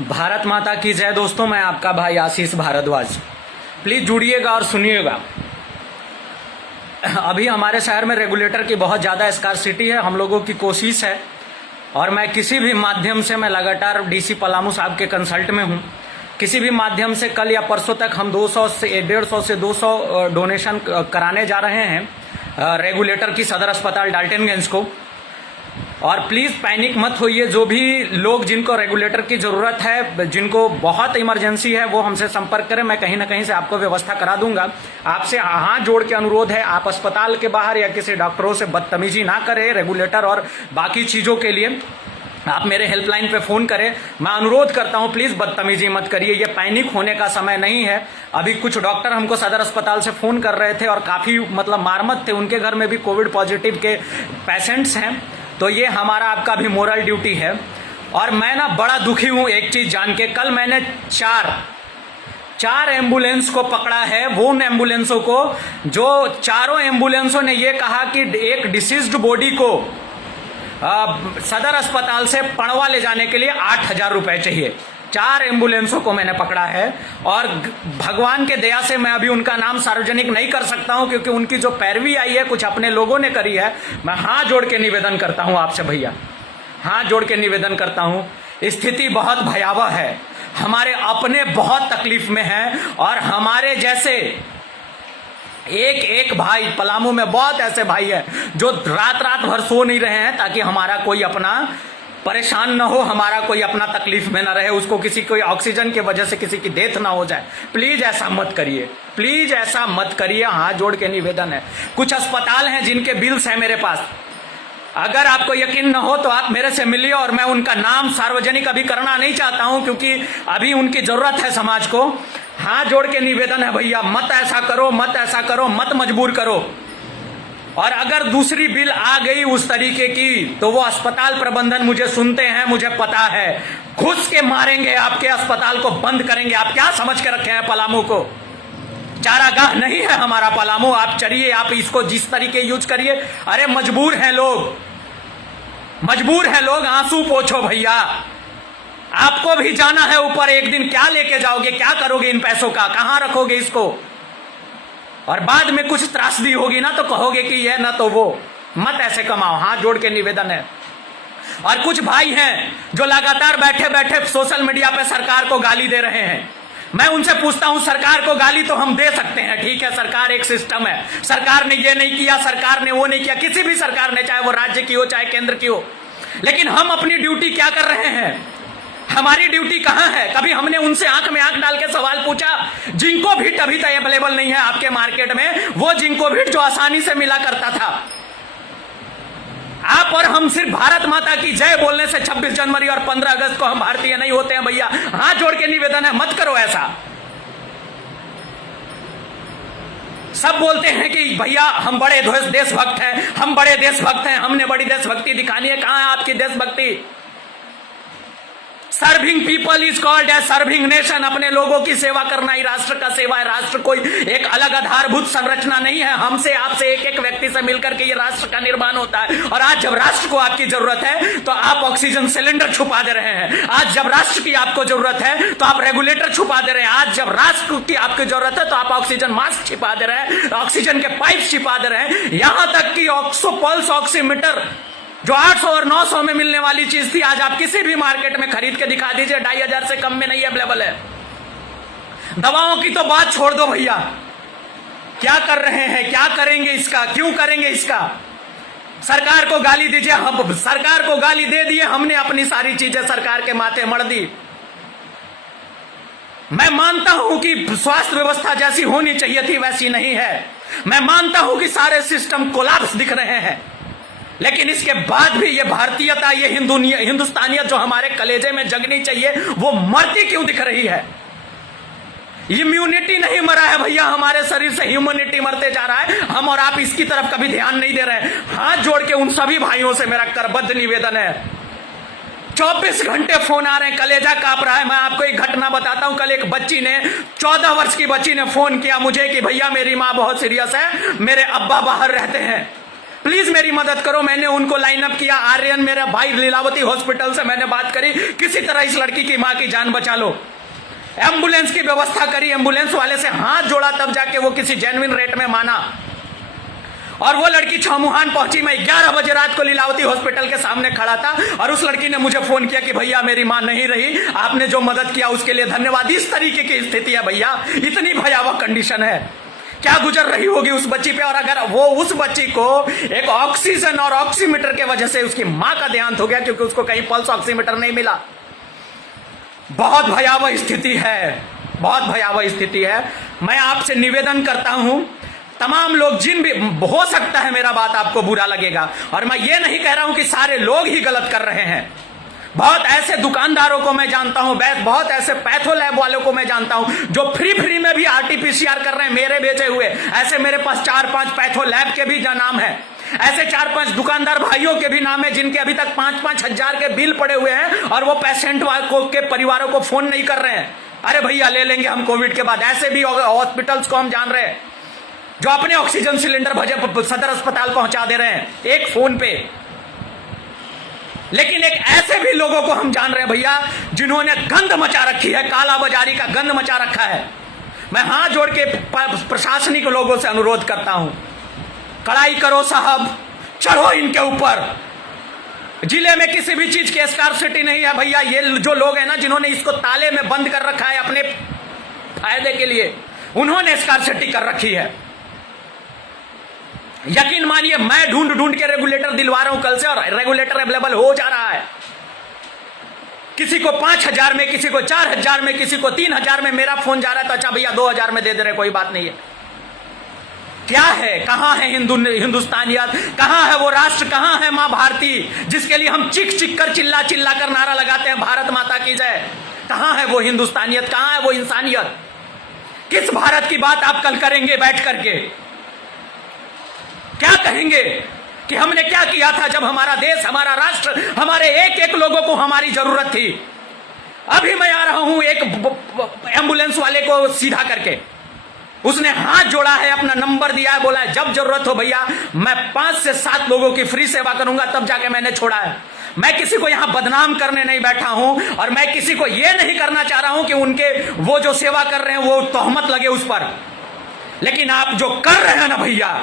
भारत माता की जय। दोस्तों, मैं आपका भाई आशीष भारद्वाज। प्लीज़ जुड़िएगा और सुनिएगा। अभी हमारे शहर में रेगुलेटर की बहुत ज़्यादा स्कार्सिटी है। हम लोगों की कोशिश है और मैं किसी भी माध्यम से, मैं लगातार डीसी पलामू साहब के कंसल्ट में हूँ। किसी भी माध्यम से कल या परसों तक हम 200 से 150 से 200 डोनेशन कराने जा रहे हैं रेगुलेटर की सदर अस्पताल डाल्टनगंज को। और प्लीज़ पैनिक मत होइए। जो भी लोग जिनको रेगुलेटर की ज़रूरत है, जिनको बहुत इमरजेंसी है, वो हमसे संपर्क करें। मैं कहीं ना कहीं से आपको व्यवस्था करा दूंगा। आपसे हाथ जोड़ के अनुरोध है, आप अस्पताल के बाहर या किसी डॉक्टरों से बदतमीजी ना करें रेगुलेटर और बाकी चीज़ों के लिए। आप मेरे हेल्पलाइन पे फ़ोन करें। मैं अनुरोध करता हूं, प्लीज़ बदतमीजी मत करिए। ये पैनिक होने का समय नहीं है। अभी कुछ डॉक्टर हमको सदर अस्पताल से फ़ोन कर रहे थे और काफ़ी मारमत थे। उनके घर में भी कोविड पॉजिटिव के पेशेंट्स हैं। तो ये हमारा आपका भी मोरल ड्यूटी है। और मैं ना बड़ा दुखी हूँ एक चीज़ जान के। कल मैंने चार एम्बुलेंस को पकड़ा है। वो उन एम्बुलेंसों को जो चारों एम्बुलेंसों ने ये कहा कि एक डिसीज्ड बॉडी को सदर अस्पताल से पणवा ले जाने के लिए 8,000 रुपए चाहिए। 4 एम्बुलेंसों को मैंने पकड़ा है। और भगवान के दया से मैं अभी उनका नाम सार्वजनिक नहीं कर सकता हूं, क्योंकि उनकी जो पैरवी आई है कुछ अपने लोगों ने करी है। मैं हाथ जोड़ के निवेदन करता हूं आपसे भैया, हाथ जोड़ के निवेदन करता हूं। स्थिति बहुत भयावह है। हमारे अपने बहुत तकलीफ में हैं और हमारे जैसे एक भाई पलामू में बहुत ऐसे भाई हैं जो रात भर सो नहीं रहे हैं ताकि हमारा कोई अपना परेशान ना हो, हमारा कोई अपना तकलीफ में ना रहे, उसको किसी कोई ऑक्सीजन की वजह से किसी की डेथ ना हो जाए। प्लीज ऐसा मत करिए, प्लीज ऐसा मत करिए। हाथ जोड़ के निवेदन है। कुछ अस्पताल हैं जिनके बिल्स हैं मेरे पास। अगर आपको यकीन न हो तो आप मेरे से मिलिए। और मैं उनका नाम सार्वजनिक अभी करना नहीं चाहता हूं, क्योंकि अभी उनकी जरूरत है समाज को। हाथ जोड़ के निवेदन है भैया, मत ऐसा करो, मत ऐसा करो, मत मजबूर करो। और अगर दूसरी बिल आ गई उस तरीके की तो वो अस्पताल प्रबंधन मुझे सुनते हैं, मुझे पता है, घुस के मारेंगे, आपके अस्पताल को बंद करेंगे। आप क्या समझ के रखे हैं पलामू को? चारागाह नहीं है हमारा पलामू। आप चलिए, आप इसको जिस तरीके यूज करिए। अरे मजबूर हैं लोग, मजबूर है लोग। आंसू पोछो भैया, आपको भी जाना है ऊपर एक दिन। क्या लेके जाओगे, क्या करोगे इन पैसों का, कहां रखोगे इसको? और बाद में कुछ त्रासदी होगी ना तो कहोगे कि यह ना तो वो। मत ऐसे कमाओ। हाथ जोड़ के निवेदन है। और कुछ भाई हैं जो लगातार बैठे बैठे सोशल मीडिया पे सरकार को गाली दे रहे हैं। मैं उनसे पूछता हूं, सरकार को गाली तो हम दे सकते हैं, ठीक है, सरकार एक सिस्टम है। सरकार ने ये नहीं किया, सरकार ने वो नहीं किया, किसी भी सरकार ने, चाहे वो राज्य की हो चाहे केंद्र की हो। लेकिन हम अपनी ड्यूटी क्या कर रहे हैं? हमारी ड्यूटी कहां है? कभी हमने उनसे आंख में आंख डाल के सवाल पूछा? जिंको भीट अभी तक अवेलेबल नहीं है आपके मार्केट में, वो जिंको भीट जो आसानी से मिला करता था। आप और हम सिर्फ भारत माता की जय बोलने से 26 जनवरी और 15 अगस्त को हम भारतीय नहीं होते हैं भैया। हाथ जोड़ के निवेदन है, मत करो ऐसा। सब बोलते हैं कि भैया हम बड़े देशभक्त हैं, हम बड़े देशभक्त हैं, हमने बड़ी देशभक्ति दिखानी है। कहां है आपकी देशभक्ति? Serving people is called as serving nation. अपने लोगों की सेवा करना ही राष्ट्र का सेवा है। राष्ट्र कोई एक अलग आधारभूत संरचना नहीं है। हमसे, आपसे, एक एक व्यक्ति से मिलकर के ये राष्ट्र का निर्माण होता है। और आज जब राष्ट्र को आपकी जरूरत है तो आप ऑक्सीजन सिलेंडर छुपा दे रहे हैं। आज जब राष्ट्र की आपको जरूरत है तो आप रेगुलेटर छुपा दे रहे हैं। आज जब राष्ट्र की आपकी जरूरत है तो आप ऑक्सीजन मास्क छिपा दे रहे हैं, ऑक्सीजन के पाइप छिपा दे रहे हैं। यहां तक कि ऑक्सो पल्स ऑक्सीमीटर जो 800 और 900 में मिलने वाली चीज थी, आज आप किसी भी मार्केट में खरीद के दिखा दीजिए, 2,500 से कम में नहीं अवेलेबल है। दवाओं की तो बात छोड़ दो भैया। क्या कर रहे हैं, क्या करेंगे इसका, क्यों करेंगे इसका? सरकार को गाली दीजिए। हम सरकार को गाली दे दिए, हमने अपनी सारी चीजें सरकार के माथे मढ़ दी। मैं मानता हूं कि स्वास्थ्य व्यवस्था जैसी होनी चाहिए थी वैसी नहीं है। मैं मानता हूं कि सारे सिस्टम कोलैप्स दिख रहे हैं। लेकिन इसके बाद भी ये भारतीयता, ये हिंदुस्तानियत जो हमारे कलेजे में जगनी चाहिए, वो मरती क्यों दिख रही है? इम्यूनिटी नहीं मरा है भैया, हमारे शरीर से ह्यूमनिटी मरते जा रहा है। हम और आप इसकी तरफ कभी ध्यान नहीं दे रहे। हाथ जोड़ के उन सभी भाइयों से मेरा करबद्ध निवेदन है। 24 घंटे फोन आ रहे हैं, कलेजा कांप रहा है। मैं आपको एक घटना बताता हूं। कल एक बच्ची ने, 14 वर्ष की बच्ची ने फोन किया मुझे कि भैया मेरी माँ बहुत सीरियस है, मेरे अब्बा बाहर रहते हैं, प्लीज मेरी मदद करो। मैंने उनको लाइन अप किया, आर्यन मेरा भाई, लीलावती हॉस्पिटल से मैंने बात करी, किसी तरह इस लड़की की मां की जान बचा लो। एम्बुलेंस की व्यवस्था करी, एम्बुलेंस वाले से हाथ जोड़ा, तब जाके वो किसी जेन्युइन रेट में माना और वो लड़की छमुहान पहुंची। मैं 11 बजे रात को लीलावती हॉस्पिटल के सामने खड़ा था और उस लड़की ने मुझे फोन किया कि भैया मेरी मां नहीं रही, आपने जो मदद किया उसके लिए धन्यवाद। इस तरीके की स्थिति है भैया, इतनी भयावह कंडीशन है, क्या गुजर रही होगी उस बच्ची पे। और अगर वो उस बच्ची को एक ऑक्सीजन और ऑक्सीमीटर के वजह से उसकी मां का देहांत हो गया क्योंकि उसको कहीं पल्स ऑक्सीमीटर नहीं मिला। बहुत भयावह स्थिति है, बहुत भयावह स्थिति है। मैं आपसे निवेदन करता हूं, तमाम लोग, जिन भी, हो सकता है मेरा बात आपको बुरा लगेगा और मैं ये नहीं कह रहा हूं कि सारे लोग ही गलत कर रहे हैं। बहुत ऐसे दुकानदारों को मैं जानता हूं, बहुत ऐसे पैथो लैब वालों को मैं जानता हूं जो फ्री में भी आरटीपीसीआर कर रहे हैं, मेरे भेजे हुए। ऐसे मेरे पास 4-5 पैथो लैब के भी नाम है, ऐसे 4-5 दुकानदार भाइयों के भी नाम है जिनके अभी तक 5-5 हजार के बिल पड़े हुए हैं और वो पेशेंट के परिवारों को फोन नहीं कर रहे हैं, अरे भैया ले लेंगे हम कोविड के बाद। ऐसे भी हॉस्पिटल्स को हम जान रहे हैं जो अपने ऑक्सीजन सिलेंडर सदर अस्पताल पहुंचा दे रहे हैं एक फोन पे। लेकिन एक ऐसे भी लोगों को हम जान रहे हैं भैया जिन्होंने गंद मचा रखी है, काला बाजारी का गंद मचा रखा है। मैं हाथ जोड़ के प्रशासनिक लोगों से अनुरोध करता हूं, कड़ाई करो साहब, चढ़ो इनके ऊपर। जिले में किसी भी चीज की स्कार्सिटी नहीं है भैया। ये जो लोग हैं ना जिन्होंने इसको ताले में बंद कर रखा है अपने फायदे के लिए, उन्होंने स्कार्सिटी कर रखी है। यकीन मानिए मैं ढूंढ के रेगुलेटर दिलवा रहा हूं कल से और रेगुलेटर अवेलेबल हो जा रहा है। किसी को 5,000 में, किसी को 4,000 में, किसी को 3,000 में मेरा फोन जा रहा है तो अच्छा भैया 2,000 में दे दे रहे, कोई बात नहीं है। क्या है, कहां है हिंदुस्तानियत, कहां है वो राष्ट्र, कहां है मां भारती जिसके लिए हम चिक कर चिल्ला कर नारा लगाते हैं भारत माता की जय। कहां है वो हिंदुस्तानियत, कहां है वो इंसानियत। किस भारत की बात आप कल करेंगे बैठ करके, क्या कहेंगे कि हमने क्या किया था जब हमारा देश, हमारा राष्ट्र, हमारे एक लोगों को हमारी जरूरत थी। अभी मैं आ रहा हूं एक एम्बुलेंस वाले को सीधा करके, उसने हाथ जोड़ा है, अपना नंबर दिया है, बोला है जब जरूरत हो भैया मैं 5 से 7 लोगों की फ्री सेवा करूंगा, तब जाके मैंने छोड़ा है। मैं किसी को यहां बदनाम करने नहीं बैठा हूं और मैं किसी को यह नहीं करना चाह रहा हूं कि उनके वो जो सेवा कर रहे हैं वो तोहमत लगे उस पर। लेकिन आप जो कर रहे हैं ना भैया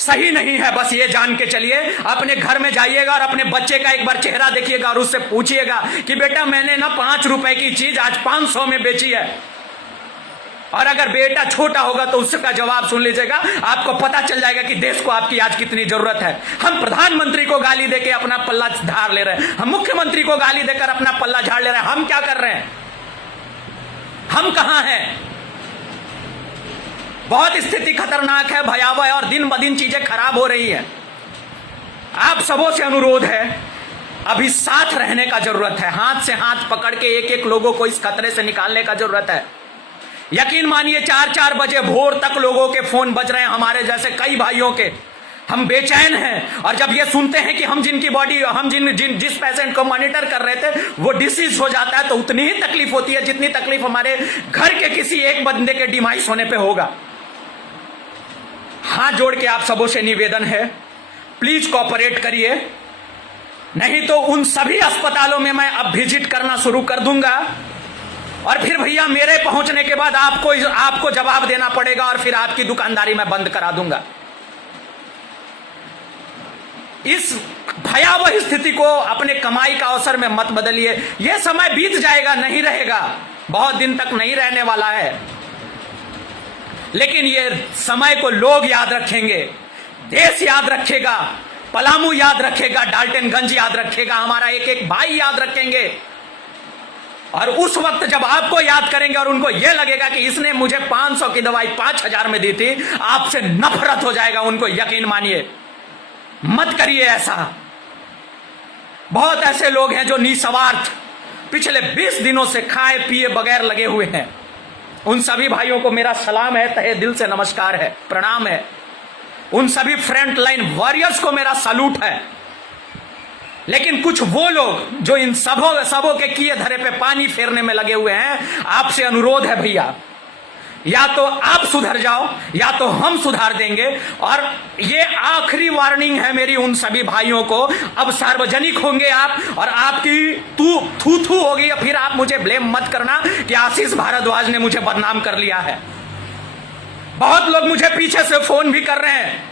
सही नहीं है। बस ये जान के चलिए, अपने घर में जाइएगा और अपने बच्चे का एक बार चेहरा देखिएगा और उससे पूछिएगा कि बेटा मैंने ना 5 रुपए की चीज आज 500 में बेची है। और अगर बेटा छोटा होगा तो उसका जवाब सुन लीजिएगा, आपको पता चल जाएगा कि देश को आपकी आज कितनी जरूरत है। हम प्रधानमंत्री को गाली देके अपना पल्ला झाड़ ले रहे हैं, हम मुख्यमंत्री को गाली देकर अपना पल्ला झाड़ ले रहे हैं। हम क्या कर रहे हैं, हम कहां हैं। बहुत स्थिति खतरनाक है, भयावह है और दिन ब दिन चीजें खराब हो रही है। आप सबों से अनुरोध है, अभी साथ रहने का जरूरत है, हाथ से हाथ पकड़ के एक लोगों को इस खतरे से निकालने का जरूरत है। यकीन मानिए 4-4 बजे भोर तक लोगों के फोन बज रहे हैं, हमारे जैसे कई भाइयों के। हम बेचैन हैं और जब ये सुनते हैं कि हम जिनकी बॉडी, हम जिस पेशेंट को मॉनिटर कर रहे थे वो डिसीज हो जाता है तो उतनी ही तकलीफ होती है जितनी तकलीफ हमारे घर के किसी एक बंदे के डिमाइस होने पे होगा। हाथ जोड़ के आप सबों से निवेदन है, प्लीज कोऑपरेट करिए, नहीं तो उन सभी अस्पतालों में मैं अब विजिट करना शुरू कर दूंगा और फिर भैया मेरे पहुंचने के बाद आपको जवाब देना पड़ेगा और फिर आपकी दुकानदारी मैं बंद करा दूंगा। इस भयावह स्थिति को अपने कमाई का अवसर में मत बदलिए। यह समय बीत जाएगा, नहीं रहेगा, बहुत दिन तक नहीं रहने वाला है। लेकिन ये समय को लोग याद रखेंगे, देश याद रखेगा, पलामू याद रखेगा, डाल्टनगंज याद रखेगा, हमारा एक भाई याद रखेंगे। और उस वक्त जब आपको याद करेंगे और उनको यह लगेगा कि इसने मुझे 500 की दवाई 5,000 में दी थी, आपसे नफरत हो जाएगा। उनको यकीन मानिए, मत करिए ऐसा। बहुत ऐसे लोग हैं जो निस्वार्थ पिछले 20 दिनों से खाए पिए बगैर लगे हुए हैं। उन सभी भाइयों को मेरा सलाम है, तहे दिल से नमस्कार है, प्रणाम है। उन सभी फ्रंट लाइन वॉरियर्स को मेरा सलूट है। लेकिन कुछ वो लोग जो इन सबों के किए धरे पे पानी फेरने में लगे हुए हैं, आपसे अनुरोध है भैया, या तो आप सुधर जाओ या तो हम सुधार देंगे। और ये आखिरी वार्निंग है मेरी उन सभी भाइयों को। अब सार्वजनिक होंगे आप और आपकी थू थू होगी, फिर आप मुझे ब्लेम मत करना कि आशीष भारद्वाज ने मुझे बदनाम कर लिया है। बहुत लोग मुझे पीछे से फोन भी कर रहे हैं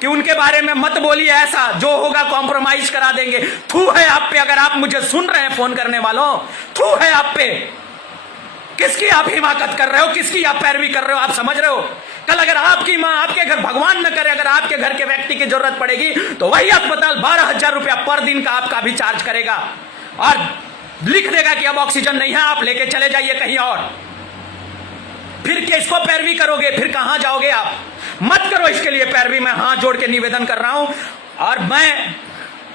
कि उनके बारे में मत बोलिए, ऐसा जो होगा कॉम्प्रोमाइज करा देंगे। थू है आप पे, अगर आप मुझे सुन रहे हैं फोन करने वालों, थू है आप पे। किसकी आप हिमाकत कर रहे हो, किसकी आप पैरवी कर रहे हो, आप समझ रहे हो? कल अगर आपकी मां, आपके घर, भगवान न करे, अगर आपके घर के व्यक्ति की जरूरत पड़ेगी तो वही अस्पताल 12,000 रुपया पर दिन का आपका भी चार्ज करेगा और लिख देगा कि अब ऑक्सीजन नहीं है, आप लेके चले जाइए कहीं और। फिर किसको पैरवी करोगे, फिर कहां जाओगे आप? मत करो इसके लिए पैरवी। मैं हाथ जोड़ के निवेदन कर रहा हूं और मैं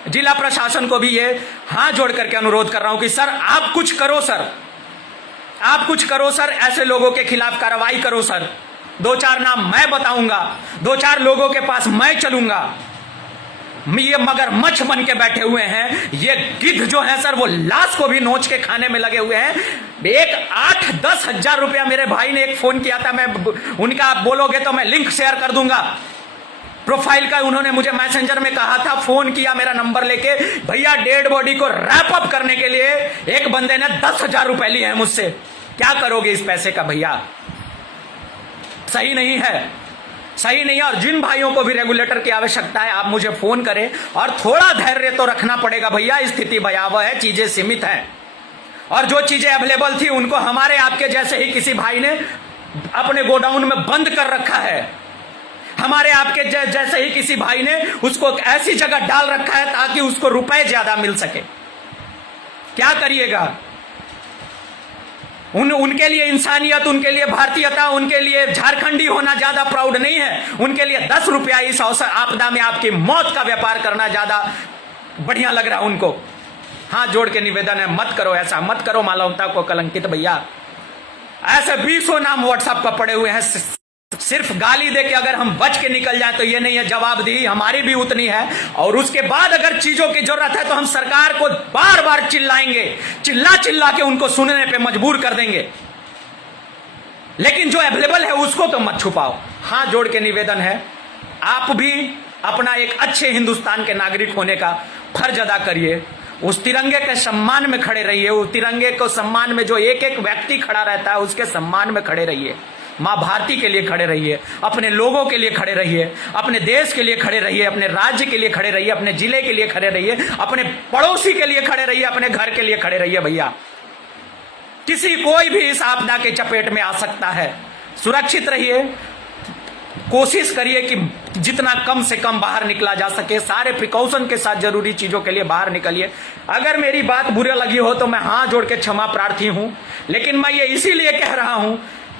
जिला प्रशासन को भी ये हाथ जोड़ करके अनुरोध कर रहा हूं कि सर आप कुछ करो, सर आप कुछ करो सर, ऐसे लोगों के खिलाफ कार्रवाई करो सर। 2-4 नाम मैं बताऊंगा, 2-4 लोगों के पास मैं चलूंगा। ये मगरमच्छ बन के बैठे हुए हैं, ये गिद्ध जो है सर वो लाश को भी नोच के खाने में लगे हुए हैं। एक 8-10 हजार रुपया मेरे भाई ने एक फोन किया था, मैं उनका आप बोलोगे तो मैं लिंक शेयर कर दूंगा प्रोफाइल का। उन्होंने मुझे मैसेंजर में कहा था, फोन किया मेरा नंबर लेके, भैया डेड बॉडी को रैप अप करने के लिए एक बंदे ने 10,000 रुपए लिए हैं मुझसे। क्या करोगे इस पैसे का भैया? सही नहीं है, सही नहीं है। और जिन भाइयों को भी रेगुलेटर की आवश्यकता है आप मुझे फोन करें और थोड़ा धैर्य तो रखना पड़ेगा भैया। स्थिति भयावह है, चीजें सीमित हैं और जो चीजें अवेलेबल थी उनको हमारे आपके जैसे ही किसी भाई ने अपने गोडाउन में बंद कर रखा है। हमारे आपके जैसे ही किसी भाई ने उसको ऐसी जगह डाल रखा है ताकि उसको रुपए ज्यादा मिल सके। क्या करिएगा? उनके लिए इंसानियत, उनके लिए भारतीयता, उनके लिए झारखंडी होना ज्यादा प्राउड नहीं है। उनके लिए 10 रुपया इस अवसर आपदा में आपकी मौत का व्यापार करना ज्यादा बढ़िया लग रहा है उनको। हाथ जोड़ के निवेदन है, मत करो ऐसा, मत करो मानवता को कलंकित भैया। ऐसे 20 नाम व्हाट्सएप पर पड़े हुए हैं, सिर्फ गाली दे के अगर हम बच के निकल जाए तो ये नहीं है। जवाबदेही हमारी भी उतनी है और उसके बाद अगर चीजों की जरूरत है तो हम सरकार को बार बार चिल्लाएंगे, चिल्ला चिल्ला के उनको सुनने पे मजबूर कर देंगे। लेकिन जो अवेलेबल है उसको तो मत छुपाओ। हाथ जोड़ के निवेदन है, आप भी अपना एक अच्छे हिंदुस्तान के नागरिक होने का फर्ज अदा करिए। उस तिरंगे के सम्मान में खड़े रहिए। उस तिरंगे को सम्मान में जो एक एक व्यक्ति खड़ा रहता है उसके सम्मान में खड़े रहिए। मां भारती के लिए खड़े रहिए, अपने लोगों के लिए खड़े रहिए, अपने देश के लिए खड़े रहिए, अपने राज्य के लिए खड़े रहिए, अपने जिले के लिए खड़े रहिए, अपने पड़ोसी के लिए खड़े रहिए, अपने घर के लिए खड़े रहिए भैया। कोई भी इस आपदा के चपेट में आ सकता है। सुरक्षित रहिए, कोशिश करिए कि जितना कम से कम बाहर निकला जा सके, सारे प्रिकॉशन के साथ जरूरी चीजों के लिए बाहर निकलिए। अगर मेरी बात बुरी लगी हो तो मैं हाथ जोड़ के क्षमा प्रार्थी हूं, लेकिन मैं ये इसीलिए कह रहा हूं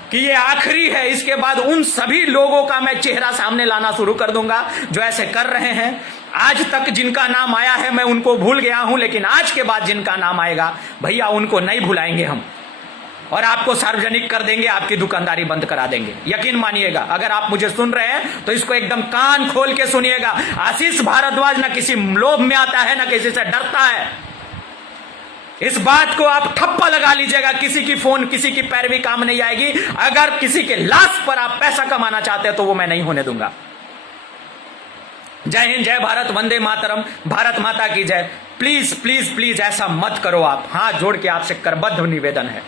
कि ये आखिरी है। इसके बाद उन सभी लोगों का मैं चेहरा सामने लाना शुरू कर दूंगा जो ऐसे कर रहे हैं। आज तक जिनका नाम आया है मैं उनको भूल गया हूं, लेकिन आज के बाद जिनका नाम आएगा भैया उनको नहीं भुलाएंगे हम, और आपको सार्वजनिक कर देंगे, आपकी दुकानदारी बंद करा देंगे। यकीन मानिएगा, अगर आप मुझे सुन रहे हैं तो इसको एकदम कान खोल के सुनिएगा। आशीष भारद्वाज ना किसी लोभ में आता है, ना किसी से डरता है। इस बात को आप ठप्पा लगा लीजिएगा, किसी की फोन, किसी की पैरवी काम नहीं आएगी। अगर किसी के लाश पर आप पैसा कमाना चाहते हैं तो वो मैं नहीं होने दूंगा। जय हिंद, जय भारत, वंदे मातरम, भारत माता की जय। प्लीज प्लीज प्लीज ऐसा मत करो आप। हाथ जोड़ के आपसे करबद्ध निवेदन है।